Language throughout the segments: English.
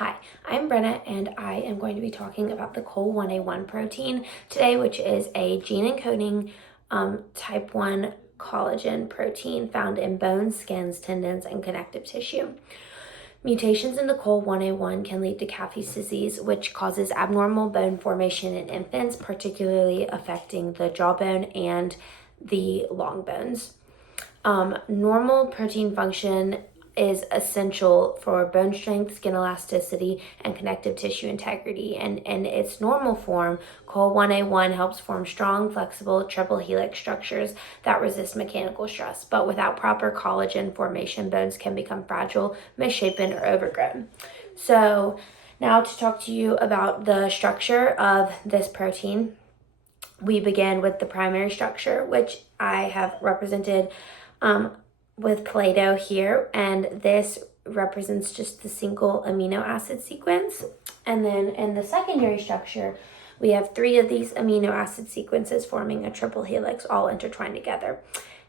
Hi, I'm Brenna and I am going to be talking about the COL1A1 protein today, which is a gene encoding type 1 collagen protein found in bones, skins, tendons, and connective tissue. Mutations in the COL1A1 can lead to Caffey's disease, which causes abnormal bone formation in infants, particularly affecting the jawbone and the long bones. Normal protein function is essential for bone strength, skin elasticity, and connective tissue integrity. And in its normal form, COL1A1 helps form strong, flexible triple helix structures that resist mechanical stress. But without proper collagen formation, bones can become fragile, misshapen, or overgrown. So now to talk to you about the structure of this protein, we begin with the primary structure, which I have represented with Play-Doh here, and this represents just the single amino acid sequence. And then in the secondary structure, we have 3 of these amino acid sequences forming a triple helix all intertwined together.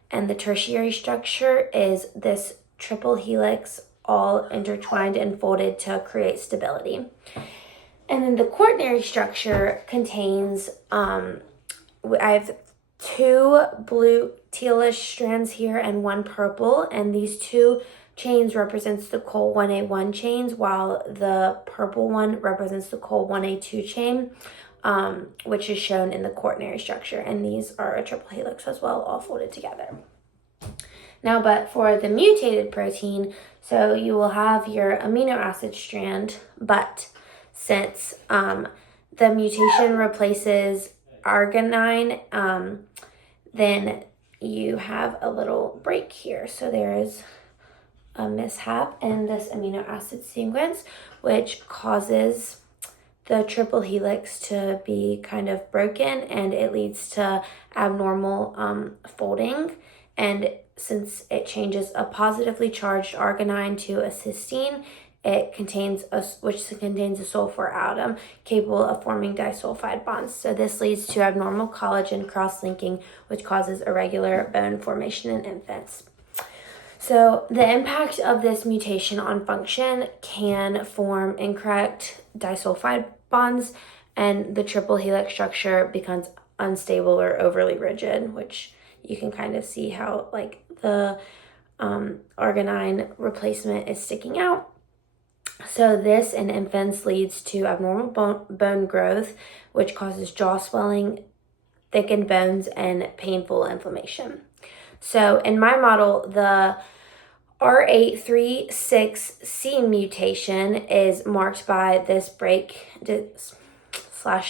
And the tertiary structure is this triple helix all intertwined and folded to create stability. And then the quaternary structure contains, I have 2 blue tealish strands here and 1 purple, and these 2 chains represents the COL1A1 chains, while the purple one represents the COL1A2 chain, which is shown in the quaternary structure, and these are a triple helix as well, all folded together. Now, but for the mutated protein, so you will have your amino acid strand, but since the mutation replaces arginine, then you have a little break here. So there is a mishap in this amino acid sequence, which causes the triple helix to be kind of broken, and it leads to abnormal folding. And since it changes a positively charged arginine to a cysteine, which contains a sulfur atom capable of forming disulfide bonds. So this leads to abnormal collagen cross-linking, which causes irregular bone formation in infants. So the impact of this mutation on function can form incorrect disulfide bonds, and the triple helix structure becomes unstable or overly rigid, which you can kind of see how like the arginine replacement is sticking out. So this in infants leads to abnormal bone growth, which causes jaw swelling, thickened bones, and painful inflammation. So in my model, the R836C mutation is marked by this break /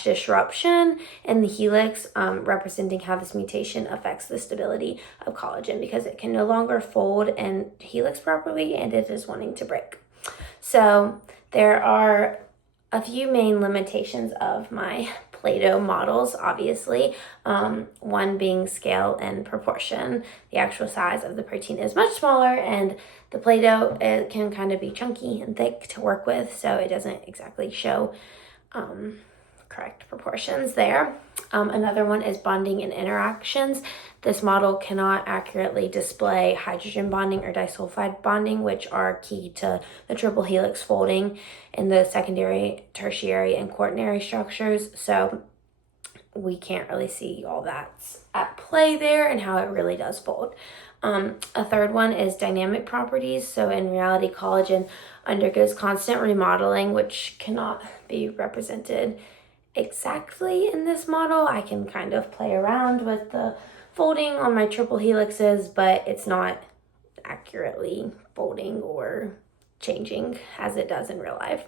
disruption in the helix, representing how this mutation affects the stability of collagen, because it can no longer fold and helix properly, and it is wanting to break. So there are a few main limitations of my Play-Doh models, obviously. One being scale and proportion. The actual size of the protein is much smaller, and the Play-Doh, it can kind of be chunky and thick to work with, so it doesn't exactly show correct proportions there. Another one is bonding and interactions. This model cannot accurately display hydrogen bonding or disulfide bonding, which are key to the triple helix folding in the secondary, tertiary, and quaternary structures. So we can't really see all that's at play there and how it really does fold. A third one is dynamic properties. So in reality, collagen undergoes constant remodeling, which cannot be represented exactly in this model. I can kind of play around with the folding on my triple helixes, but it's not accurately folding or changing as it does in real life.